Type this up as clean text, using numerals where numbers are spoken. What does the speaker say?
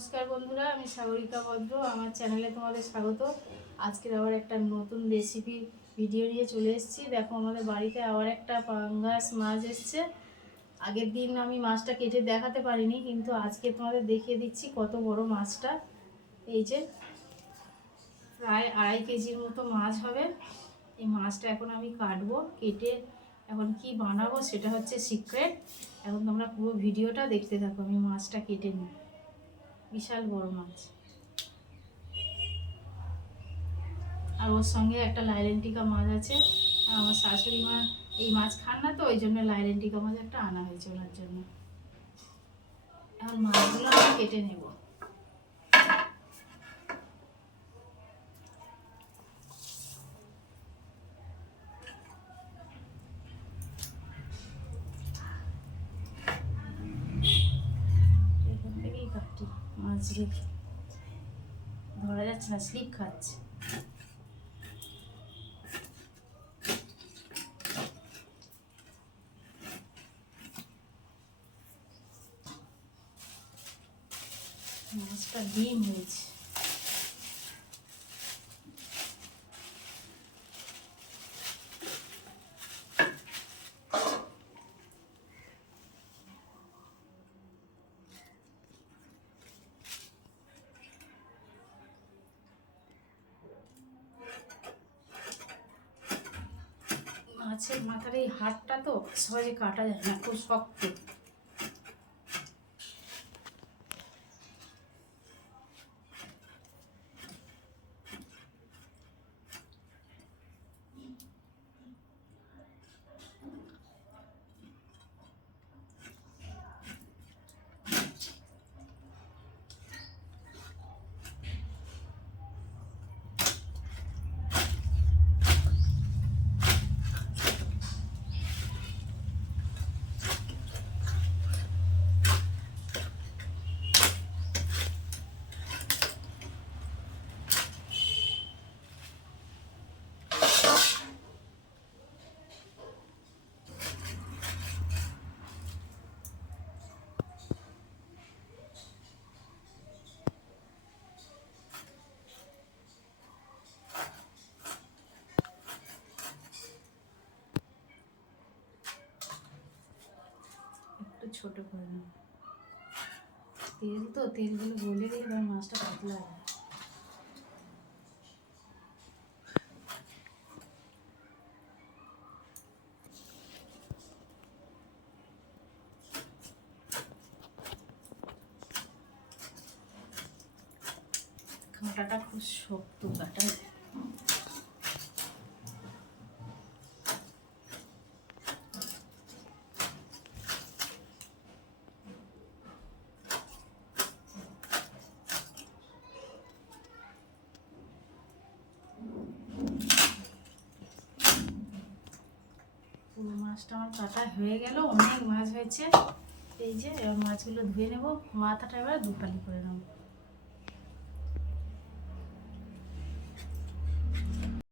নমস্কার বন্ধুরা, আমি সাগরিকা ভদ্র। আমার চ্যানেলে তোমাদের স্বাগত। আজকের আবার একটা নতুন রেসিপি ভিডিও নিয়ে চলে এসেছি। দেখো, আমাদের বাড়িতে আবার একটা পাঙ্গাস মাছ এসছে। আগের দিন আমি মাছটা কেটে দেখাতে পারিনি, কিন্তু আজকে তোমাদের দেখিয়ে দিচ্ছি কত বড় মাছটা। এই যে প্রায় 2.5 কেজির মতো মাছ হবে। এই মাছটা এখন আমি কাটবো, কেটে এখন কি বানাবো সেটা হচ্ছে সিক্রেট। এখন তোমরা পুরো ভিডিওটা দেখতে থাকো। আমি মাছটা কেটে নিই। বিশাল বড় মাছ, আর ওর সঙ্গে একটা লাইলেন্টিকা মাছ আছে। আমার শাশুড়ি মা এই মাছ খান না, তো ওই জন্য লাইলেন্টিকা মাছ একটা আনা হয়েছে ওনার জন্য। এখন মাছগুলো আমি কেটে নেব। এখান থেকেই কাটি, মাছ রেখে ধরা যাচ্ছে না, স্লিপ খাচ্ছে। মাছটা ডিম হয়েছে। মাছের মাথার এই হাড়টা তো সহজে কাটা যায় না, খুব শক্ত। একটু ছোট করে নেব। তেল তো, তেলগুলো গলে গেলে মাছটা পাতলা হয়। কাঁটাটা খুব শক্ত কাটা। পুরো মাছটা আমার কাটা হয়ে গেল। অনেক মাছ হয়েছে। এই যে এবার মাছগুলো ধুয়ে নেব, মাথাটা এবার দুফালি করে নেব।